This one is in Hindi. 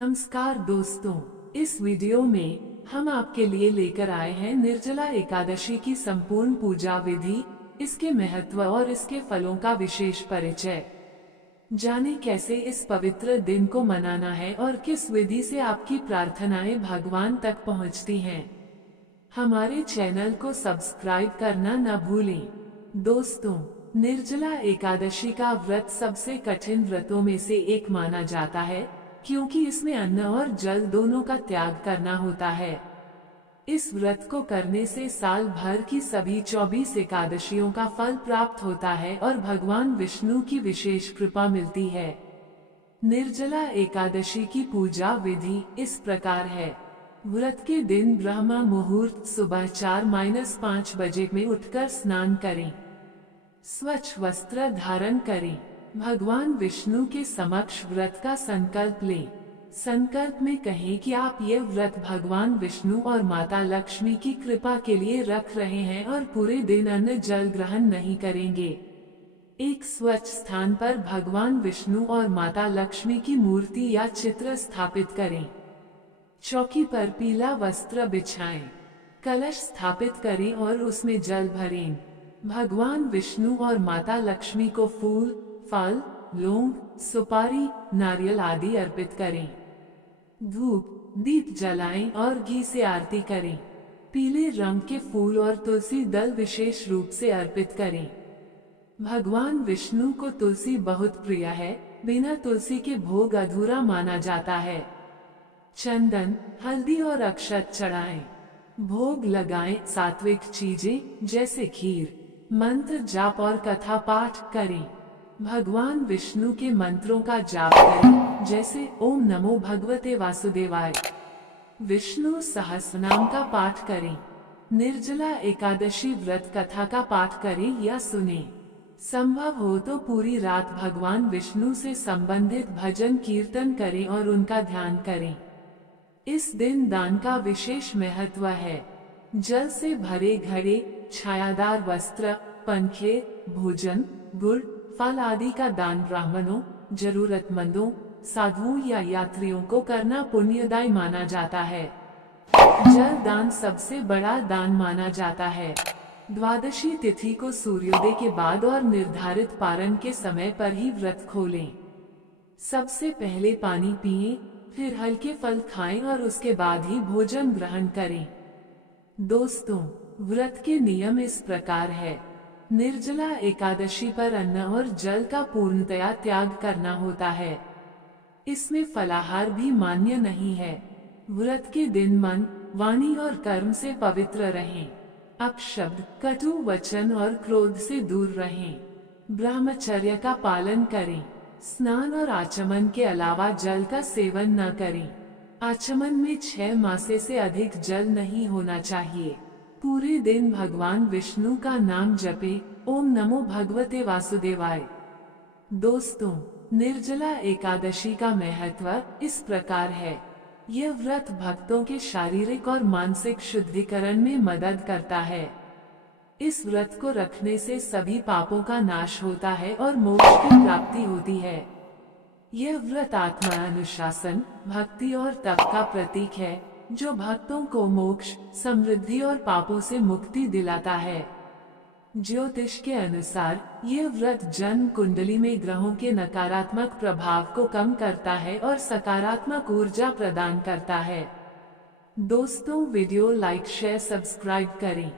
नमस्कार दोस्तों, इस वीडियो में हम आपके लिए लेकर आए हैं निर्जला एकादशी की संपूर्ण पूजा विधि, इसके महत्व और इसके फलों का विशेष परिचय। जाने कैसे इस पवित्र दिन को मनाना है और किस विधि से आपकी प्रार्थनाएं भगवान तक पहुंचती हैं। हमारे चैनल को सब्सक्राइब करना न भूलें। दोस्तों, निर्जला एकादशी का व्रत सबसे कठिन व्रतों में से एक माना जाता है, क्योंकि इसमें अन्न और जल दोनों का त्याग करना होता है। इस व्रत को करने से साल भर की सभी 24 एकादशियों का फल प्राप्त होता है और भगवान विष्णु की विशेष कृपा मिलती है। निर्जला एकादशी की पूजा विधि इस प्रकार है। व्रत के दिन ब्रह्म मुहूर्त सुबह 4-5 बजे में उठकर स्नान करें। स्वच्छ वस्त्र धारण करें। भगवान विष्णु के समक्ष व्रत का संकल्प लें। संकल्प में कहें कि आप ये व्रत भगवान विष्णु और माता लक्ष्मी की कृपा के लिए रख रहे हैं और पूरे दिन अन्न जल ग्रहण नहीं करेंगे। एक स्वच्छ स्थान पर भगवान विष्णु और माता लक्ष्मी की मूर्ति या चित्र स्थापित करें। चौकी पर पीला वस्त्र बिछाएं। कलश स्थापित करें और उसमें जल भरें। भगवान विष्णु और माता लक्ष्मी को फूल, फल, लौंग, सुपारी, नारियल आदि अर्पित करें। धूप, दीप जलाएं और घी से आरती करें। पीले रंग के फूल और तुलसी दल विशेष रूप से अर्पित करें। भगवान विष्णु को तुलसी बहुत प्रिय है, बिना तुलसी के भोग अधूरा माना जाता है। चंदन, हल्दी और अक्षत चढ़ाएं। भोग लगाएं। सात्विक चीजें जैसे खीर, मंत्र जाप और कथा पाठ करें। भगवान विष्णु के मंत्रों का जाप करें, जैसे ओम नमो भगवते वासुदेवाय। विष्णु सहस्रनाम का पाठ करें। निर्जला एकादशी व्रत कथा का पाठ करें या सुनें। संभव हो तो पूरी रात भगवान विष्णु से संबंधित भजन कीर्तन करें और उनका ध्यान करें। इस दिन दान का विशेष महत्व है। जल से भरे घड़े, छायादार वस्त्र, पंखे, भोजन, गुड़, फल आदि का दान ब्राह्मणों, जरूरतमंदों, साधुओं या यात्रियों को करना पुण्यदायी माना जाता है। जल दान सबसे बड़ा दान माना जाता है। द्वादशी तिथि को सूर्योदय के बाद और निर्धारित पारण के समय पर ही व्रत खोलें। सबसे पहले पानी पिएं, फिर हल्के फल खाएं और उसके बाद ही भोजन ग्रहण करें। दोस्तों, व्रत के नियम इस प्रकार है। निर्जला एकादशी पर अन्न और जल का पूर्णतया त्याग करना होता है। इसमें फलाहार भी मान्य नहीं है। व्रत के दिन मन, वाणी और कर्म से पवित्र रहें। अपशब्द, कटु वचन और क्रोध से दूर रहें। ब्रह्मचर्य का पालन करें। स्नान और आचमन के अलावा जल का सेवन न करें। आचमन में 6 मासे से अधिक जल नहीं होना चाहिए। पूरे दिन भगवान विष्णु का नाम जपे। ओम नमो भगवते वासुदेवाय। दोस्तों, निर्जला एकादशी का महत्व इस प्रकार है। यह व्रत भक्तों के शारीरिक और मानसिक शुद्धिकरण में मदद करता है। इस व्रत को रखने से सभी पापों का नाश होता है और मोक्ष की प्राप्ति होती है। यह व्रत आत्मा अनुशासन, भक्ति और तप का प्रतीक है, जो भक्तों को मोक्ष, समृद्धि और पापों से मुक्ति दिलाता है। ज्योतिष के अनुसार यह व्रत जन्म कुंडली में ग्रहों के नकारात्मक प्रभाव को कम करता है और सकारात्मक ऊर्जा प्रदान करता है। दोस्तों, वीडियो लाइक, शेयर, सब्सक्राइब करें।